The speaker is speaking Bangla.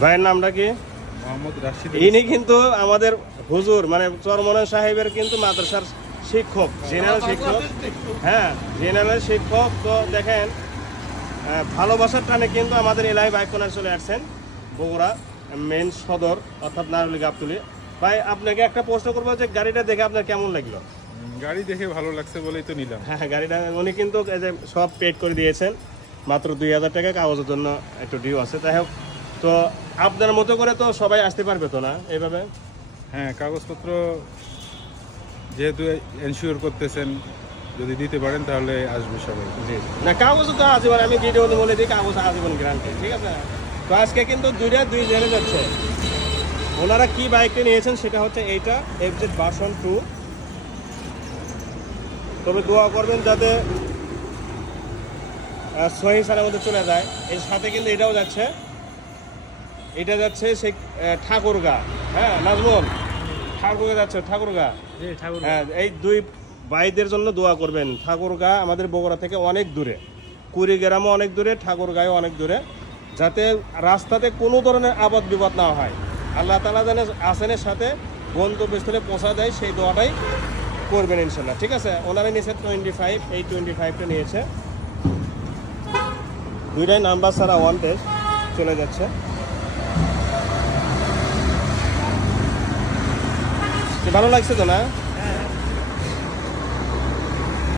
ভাইয়ের নামটা কি? মোহাম্মদ রাশিদ। ইনি কিন্তু আমাদের হুজুর মানে চরমনাই সাহেবের কিন্তু মাদ্রাসার শিক্ষক, জেনারেল শিক্ষক। হ্যাঁ, জেনারেল শিক্ষক। তো দেখেন ভালোবাসার টানে কিন্তু আমাদের এলাকায় বাইক কর্নার চলে আসছেন, বগুড়া মেন সদর অর্থাৎ নারুলি গাবতলী। ভাই আপনাকে একটা প্রশ্ন করবো যে গাড়িটা দেখে আপনার কেমন লাগলো? গাড়ি দেখে ভালো লাগছে বলেই তো নিলাম। হ্যাঁ, গাড়িটা উনি কিন্তু এই যে সব পেড করে দিয়েছেন, মাত্র 2000 টাকা, কাগজের জন্য একটু ডিউ আছে। যাই হোক, তো আপনার মতো করে তো সবাই আসতে পারবে তো না এইভাবে? হ্যাঁ, কাগজপত্র যেহেতু এনশিওর করতেছেন, যদি দিতে পারেন তাহলে আসবে সবাই। জি না, কাগজ তো আজীবন, আমি ভিডিওতে বলে দিই কাগজ আজীবন গ্যারান্টি, ঠিক আছে? তো আজকে কিন্তু দুই জেনে যাচ্ছে। ওনারা কি বাইকটা নিয়েছেন সেটা হচ্ছে এইটা FZ ভার্সন 2। তবে দোয়া করবেন যাতে সহি সালের মধ্যে চলে যায়। এর সাথে কিন্তু এটাও যাচ্ছে, এটা যাচ্ছে সেই ঠাকুরগা। হ্যাঁ নাজমুল, ঠাকুরগা যাচ্ছে, ঠাকুরগা। হ্যাঁ, এই দুই ভাইদের জন্য দোয়া করবেন। ঠাকুরগা আমাদের বগুড়া থেকে অনেক দূরে, কুড়িগ্রামও অনেক দূরে, ঠাকুরগাঁও অনেক দূরে, যাতে রাস্তাতে কোনো ধরনের আপদ বিপদ না হয়। আল্লাহ তাআলা যেন আসেনের সাথে গন্তব্যস্থলে পৌঁছা দেয়, সেই দোয়াটাই করবেন ইনশাল্লাহ, ঠিক আছে? ওনারা নিয়েছে 25, এই 25টা নিয়েছে। দুইটাই নাম্বার ছাড়া ওয়ান টেস্ট চলে যাচ্ছে। ভালো লাগছে তো না?